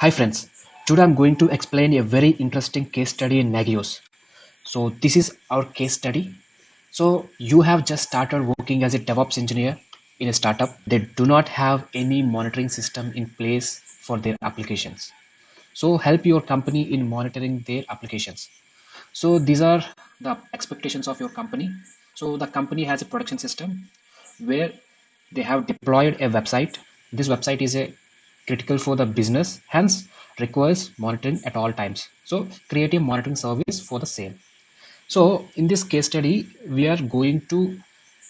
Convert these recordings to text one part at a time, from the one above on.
Hi friends, today I'm going to explain a very interesting case study in Nagios. So this is our case study. So you have just started working as a DevOps engineer in a startup. They do not have any monitoring system in place for their applications. So help your company in monitoring their applications. So these are the expectations of your company. So the company has a production system where they have deployed a website. This website is a critical for the business, hence requires monitoring at all times. So create a monitoring service for the same. So in this case study, we are going to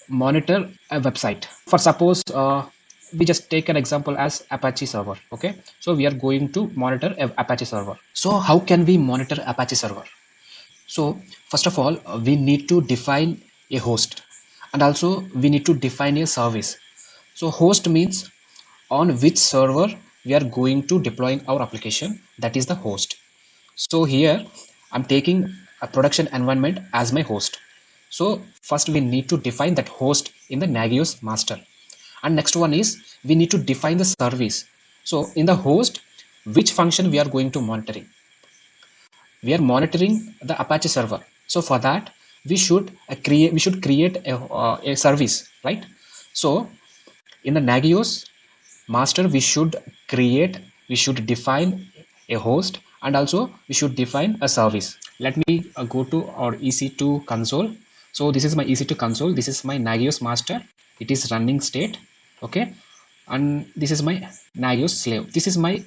monitor a website. For suppose we just take an example as Apache server. Okay, so we are going to monitor a Apache server. So how can we monitor Apache server? So first of all, we need to define a host, and also we need to define a service. So host means on which server we are going to deploying our application, that is the host. So here I'm taking a production environment as my host. So first we need to define that host in the Nagios master. And next one is we need to define the service. So in the host, which function we are going to monitoring? We are monitoring the Apache server. So for that we should create a service, right? So in the Nagios master we should define a host, and also we should define a service. Let me go to our EC2 console. So this is my EC2 console, this is my Nagios master, it is running state. Okay, and this is my Nagios slave, this is my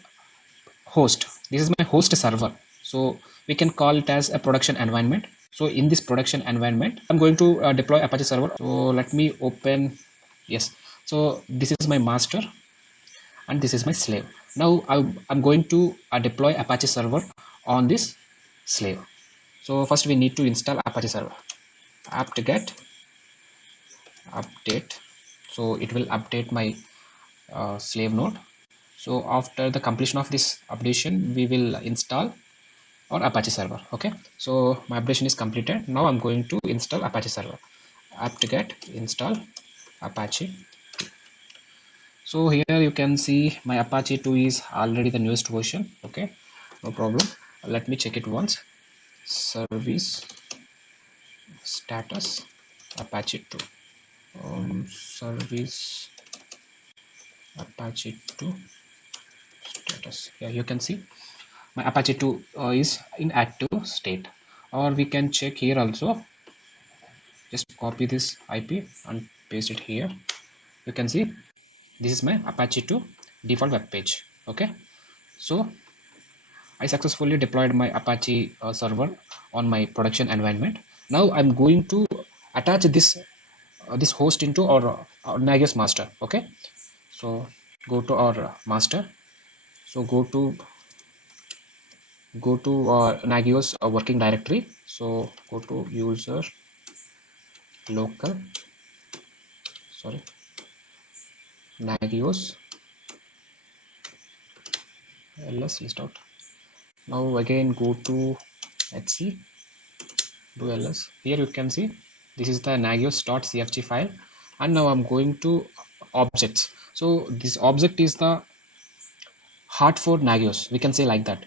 host, this is my host server. So we can call it as a production environment. So in this production environment I'm going to deploy Apache server. So let me open, yes, so this is my master and this is my slave. Now I'm going to deploy Apache server on this slave. So first we need to install Apache server, apt-get update. So it will update my slave node. So after the completion of this updation we will install or Apache server. Okay, so my updation is completed. Now I'm going to install Apache server, apt-get install Apache. So here you can see my Apache 2 is already the newest version. Okay, no problem. Let me check it once. Service status Apache 2, service Apache 2 status. Yeah, you can see my Apache 2 is in active state. Or we can check here also. Just copy this IP and paste it here. You can see this is my Apache 2 default web page. Okay, so I successfully deployed my Apache server on my production environment. Now I'm going to attach this host into our Nagios master. Okay, so go to our master. So go to Nagios working directory. So go to user local, sorry, Nagios ls list out. Now again go to HC, do ls. Here you can see this is the nagios.cfg file, and now I'm going to objects. So this object is the heart for Nagios, we can say like that.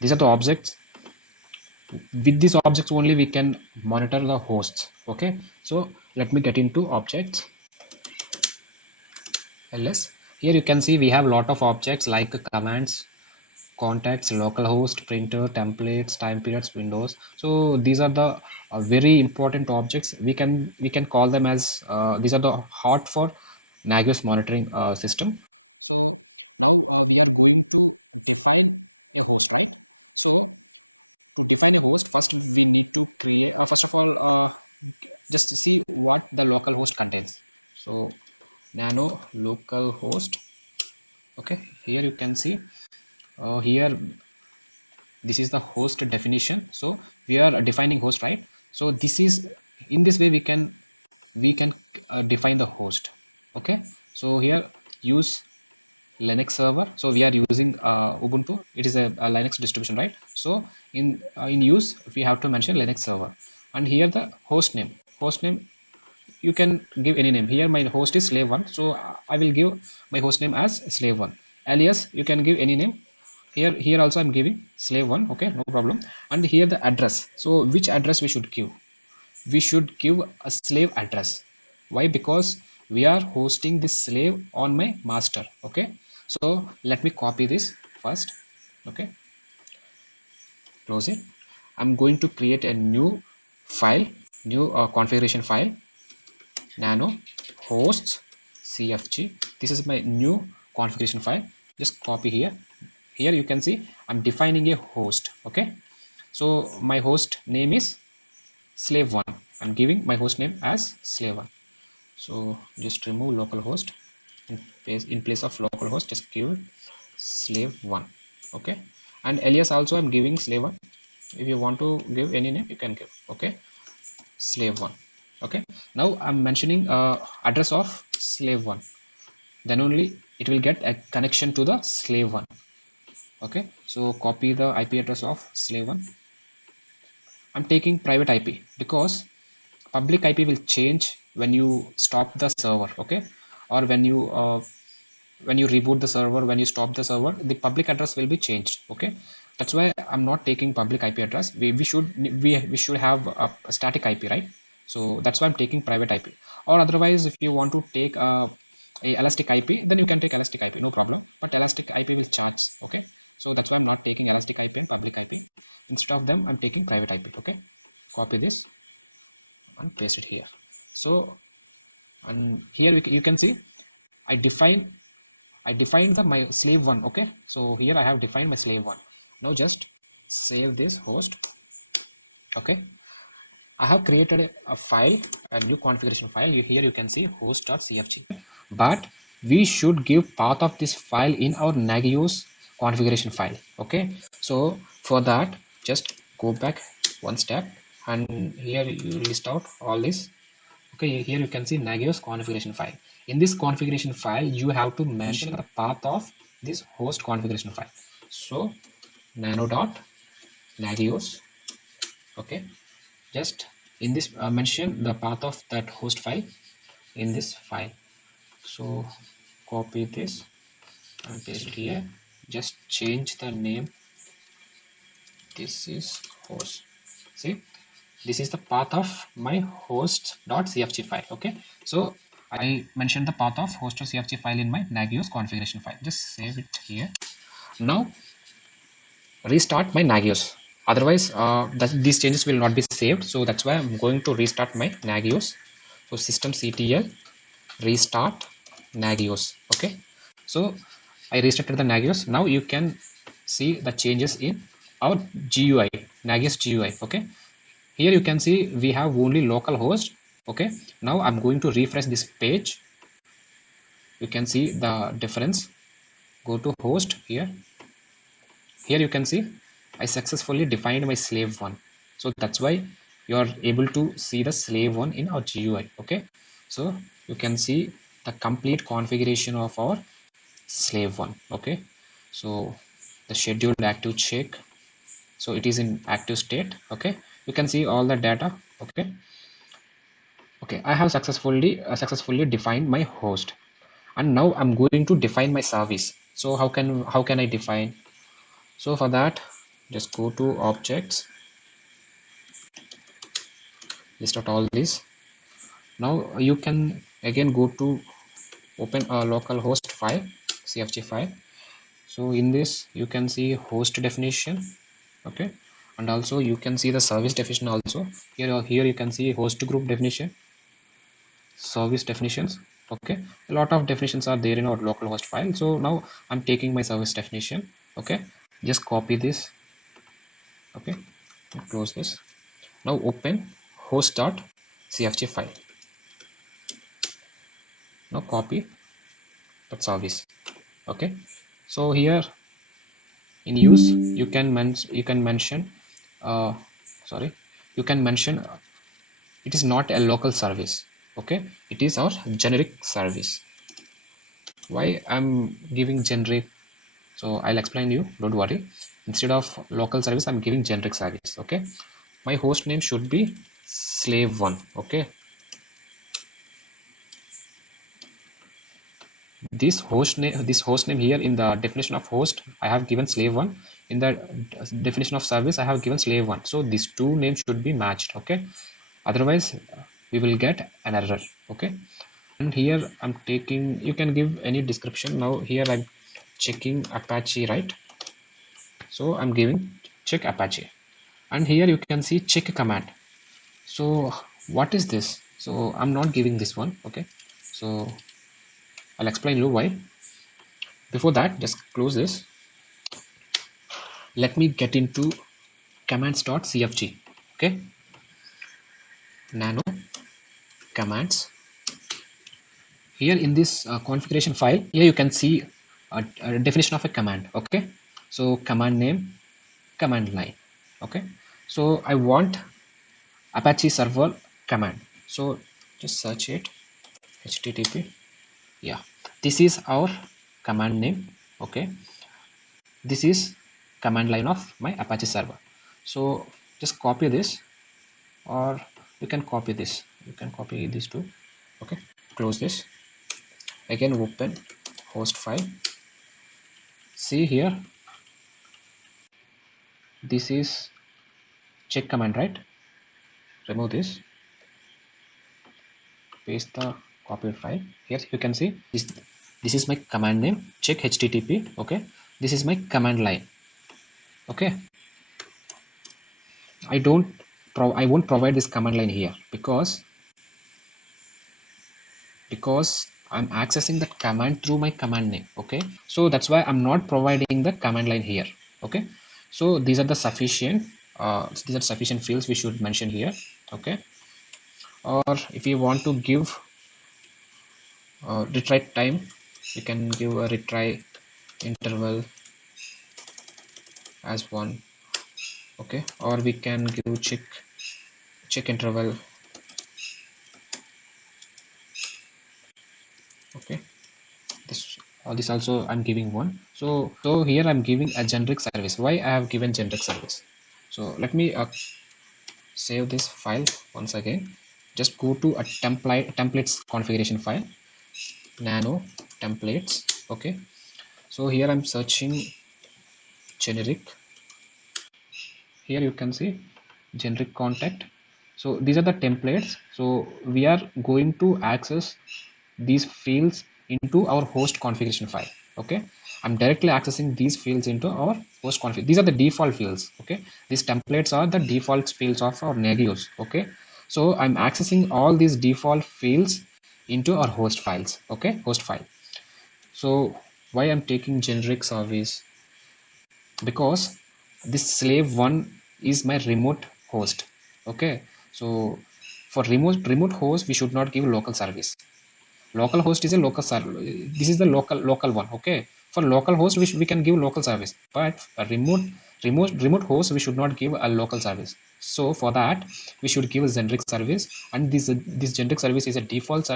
These are the objects. With these objects only we can monitor the hosts. Okay, so let me get into objects ls. Here you can see we have a lot of objects like commands, contacts, localhost, printer, templates, time periods, windows. So these are the very important objects. We can call them as these are the heart for Nagios monitoring system. So now we are going to define a host, right? So to define a host, first we need to create first of all just see what the local host contains. So nano local host. Okay, here you can see here this is the host definition. So we are defining host, right? So this is, in this way we can define the host. Okay, so here use Linux server. So we are using Ubuntu, it is a Linux distribution, right? So in use we have to mention Linux server, and here the host name you can give any name. Here my host is slave1, so I will give my host name as slave1. Alias you can give any name. here also I'm giving slave 1. Okay, no problem. And here the address. So which address we should give? We should give a slave address. Why? Because we are hosting this slave on my master. Okay, so let me copy this first. Okay, close it. I'm going to create a new file, new configuration file, nano hosts cfg. This is my new configuration file. Just copy here. Here you can see I'm defining a host. Okay, so my host name is slave 1. I'm giving my host name as slave 1. So just remove localhost. In place of localhost, just give slave 1. Okay, and alias also I'm giving slave 1. If you want to give any name, you can give. Okay, slave 1. Okay, now I'm mentioning address of slave 1. Then only it will get a connection to the slave 1. Okay, so copy the IP address of slave 1. I'm taking private IP because public IP will change when you stop the server. Okay, or when you reboot the server, when you stop the server, the public address will be changed. Okay, that's why I'm not taking public IP address. We should have a static IP, right? So that's why I'm taking private IP. Or otherwise, if you want to take a elastic IP, then you can take elastic IP, no problem. But elastic IP will charge. Okay, so that's why I'm not taking elastic IP and public IP. Instead of them, I'm taking private IP. Okay, copy this and paste it here. So, and here you can see I defined the my slave 1. Okay, so here I have defined my slave 1. Now just save this host. Okay, I have created a file, a new configuration file. Here you can see host.cfg, but we should give path of this file in our Nagios configuration file. Okay, so for that, just go back one step, and here you list out all this. Okay, here you can see Nagios configuration file. In this configuration file, you have to mention the path of this host configuration file. So nano.nagios. Okay, just in this mention the path of that host file in this file. So copy this and paste it here. Just change the name. This is host. See, this is the path of my host.cfg file. Okay, so I mentioned the path of host.cfg file in my Nagios configuration file. Just save it here. Now restart my Nagios. Otherwise, these changes will not be saved. So that's why I'm going to restart my Nagios. So systemctl restart Nagios. Okay, so I restarted the Nagios. Now you can see the changes in our GUI, Nagios GUI. Okay, here you can see we have only local host. Okay, now I'm going to refresh this page. You can see the difference. Go to host here. Here you can see I successfully defined my slave 1. So that's why you are able to see the slave 1 in our GUI. Okay, so you can see the complete configuration of our slave 1. Okay, so the scheduled active check, so it is in active state. Okay, you can see all the data. Okay, okay, I have successfully defined my host, and now I'm going to define my service. So how can I define? So for that, just go to objects, list out all this. Now you can again go to open a local host file, cfg file. So in this you can see host definition. Okay, and also you can see the service definition also. Here you can see host group definition, service definitions. Okay, a lot of definitions are there in our localhost file. So now I'm taking my service definition. Okay, just copy this. Okay, close this. Now open host.cfg file. Now copy that service. Okay, so here in use you can mention sorry, you can mention it is not a local service. Okay, it is our generic service. Why I'm giving generic? So I'll explain you, don't worry. Instead of local service, I'm giving generic service. Okay, my host name should be slave 1. Okay, this host name here in the definition of host I have given slave1. In the definition of service I have given slave1. So these two names should be matched. Okay, otherwise we will get an error. Okay, and here I'm taking, you can give any description. Now here I'm checking Apache, right? So I'm giving check Apache, and here you can see check command. So what is this? So I'm not giving this one. Okay, so I'll explain you why. Before that, just close this. Let me get into commands.cfg. Okay, nano commands. Here in this configuration file, here you can see a definition of a command. Okay, so command name, command line. Okay, so I want Apache server command. So just search it, http. Yeah, this is our command name. Okay, this is command line of my Apache server. So just copy this, or you can copy this. You can copy these two. Okay, close this. Again, open host file. See here, this is check command, right? Remove this, paste the copied file. Here you can see this is my command name, check http. Okay, this is my command line. Okay, I won't provide this command line here because I'm accessing that command through my command name. Okay, so that's why I'm not providing the command line here. Okay, so these are the sufficient fields we should mention here. Okay, or if you want to give retry time, you can give a retry interval as 1. Okay, or we can give check interval. Okay, this also I'm giving 1. So here I'm giving a generic service. Why I have given generic service? So let me save this file once again. Just go to a templates configuration file, nano templates. Okay, so here I'm searching generic. Here you can see generic contact. So these are the templates. So we are going to access these fields into our host configuration file. Okay, I'm directly accessing these fields into our host config. These are the default fields. Okay, these templates are the default fields of our Nagios. Okay, so I'm accessing all these default fields into our host files. Okay, host file. So why I'm taking generic service? Because this slave1 is my remote host. Okay, so for remote host we should not give local service. Local host is a local server. This is the local one. Okay, for local host we can give local service, but a remote host we should not give a local service. So for that we should give a generic service, and this generic service is a the default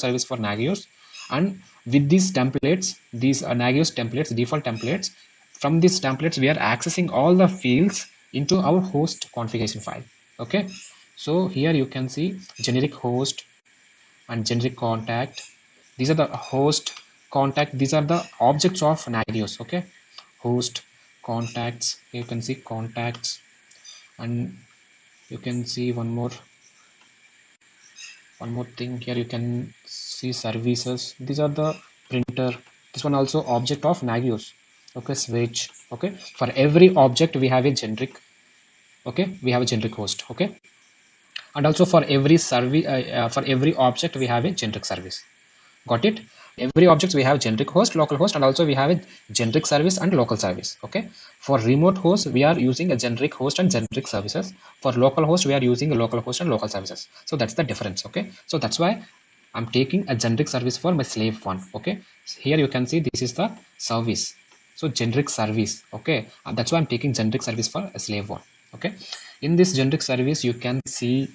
service for Nagios. And with these templates, these Nagios templates, default templates, from these templates we are accessing all the fields into our host configuration file. Okay, so here you can see generic host and generic contact. These are the host contact. These are the objects of Nagios. Okay, host contacts. You can see contacts, and you can see one more thing here. You can see services. These are the printer. This one also object of Nagios. Okay, switch. Okay, for every object we have a generic. Okay, we have a generic host. Okay, and also for every service, for every object we have a generic service. Got it? Every object we have generic host, local host, and also we have a generic service and local service. Okay, for remote host we are using a generic host and generic services. For local host we are using a local host and local services. So that's the difference. Okay, so that's why I'm taking a generic service for my slave one. Okay, so here you can see this is the service. So generic service. Okay, and that's why I'm taking generic service for a slave one. Okay, in this generic service you can see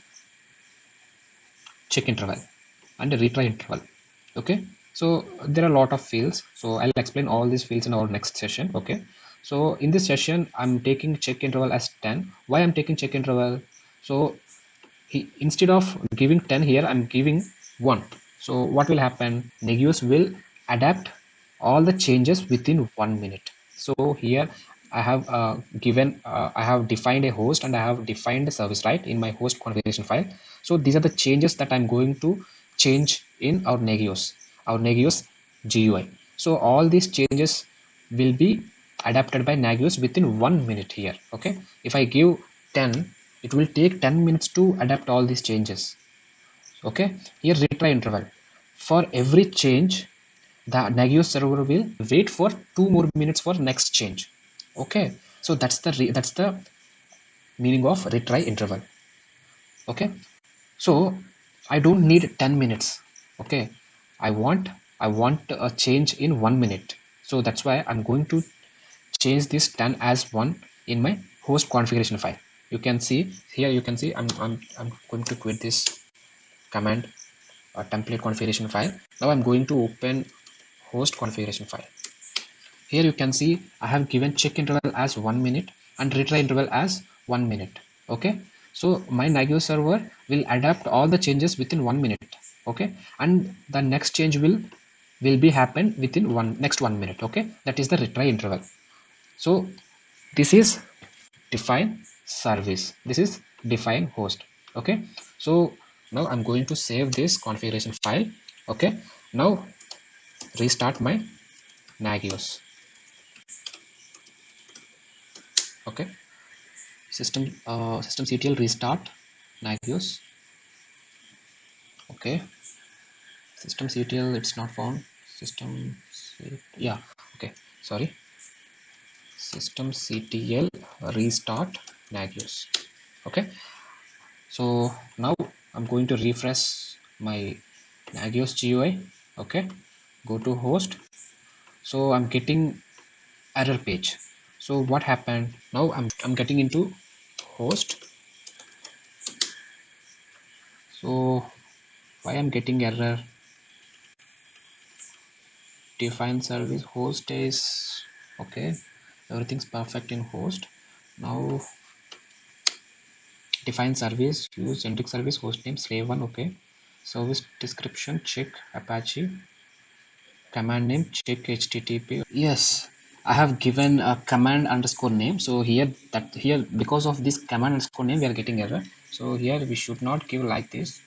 check interval and a retry interval. Okay, so there are a lot of fields, so I'll explain all these fields in our next session. Okay, so in this session I'm taking check interval as 10. Why I'm taking check interval? So instead of giving 10 here I'm giving 1. So what will happen? Nagios will adapt all the changes within 1 minute. So here I have I have defined a host and I have defined a service, right, in my host configuration file. So these are the changes that I'm going to change in our Nagios GUI. So all these changes will be adapted by Nagios within 1 minute here. Okay, if I give 10, it will take 10 minutes to adapt all these changes. Okay, here retry interval. For every change, the Nagios server will wait for 2 more minutes for next change. Okay, so that's the meaning of retry interval. Okay, so I don't need 10 minutes. Okay, I want a change in 1 minute. So that's why I'm going to change this 10 as 1 in my host configuration file. You can see here, you can see I'm going to quit this command template configuration file. Now I'm going to open host configuration file. Here you can see I have given check interval as 1 minute and retry interval as 1 minute. Okay, so my Nagios server will adapt all the changes within 1 minute. Okay, and the next change will be happen within next 1 minute. Okay, that is the retry interval. So this is define service, this is define host. Okay, so now I'm going to save this configuration file. Okay, now restart my Nagios. Okay, systemctl restart Nagios. Okay, systemctl, it's not found. System, yeah, okay, sorry, systemctl restart Nagios. Okay, so now I'm going to refresh my Nagios GUI. Okay, go to host. So I'm getting error page. So what happened? Now I'm getting into host. So why I'm getting error? Define service host is okay. Everything's perfect in host. Now define service, use generic service, host name slave one. Okay, service description check apache, command name check http. Yes, I have given a command underscore name. So here because of this command underscore name we are getting error. So here we should not give like this,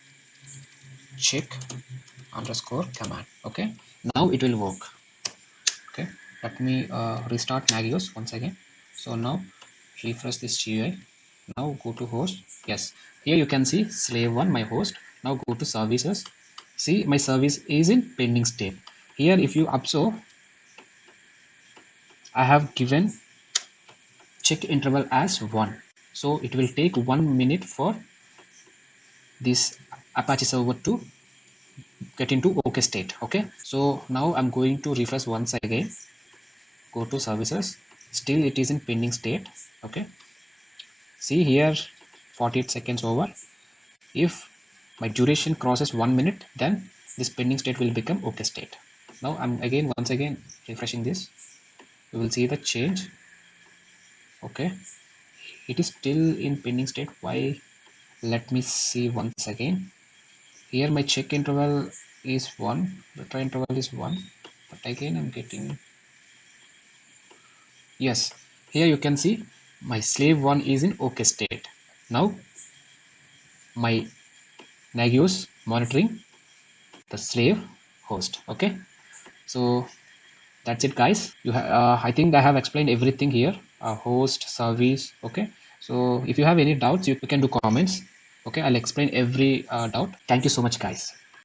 check underscore command. Okay, now it will work. Okay, let me restart Nagios once again. So now refresh this GUI. Now go to host. Yes, here you can see slave one, my host. Now go to services. See, my service is in pending state. Here if you observe, I have given check interval as 1. So it will take 1 minute for this Apache server to get into OK state. Okay, so now I'm going to refresh once again. Go to services. Still it is in pending state. Okay, see here 48 seconds over. If my duration crosses 1 minute, then this pending state will become OK state. Now I'm once again refreshing this. You will see the change. Okay, it is still in pending state. Why? Let me see once again. Here my check interval is 1, retry interval is 1, but again I'm getting, yes, here you can see my slave 1 is in OK state. Now my Nagios monitoring the slave host. Okay, so that's it guys. I think I have explained everything here, host, service. Okay, so if you have any doubts, you can do comments. Okay, I'll explain every doubt. Thank you so much guys.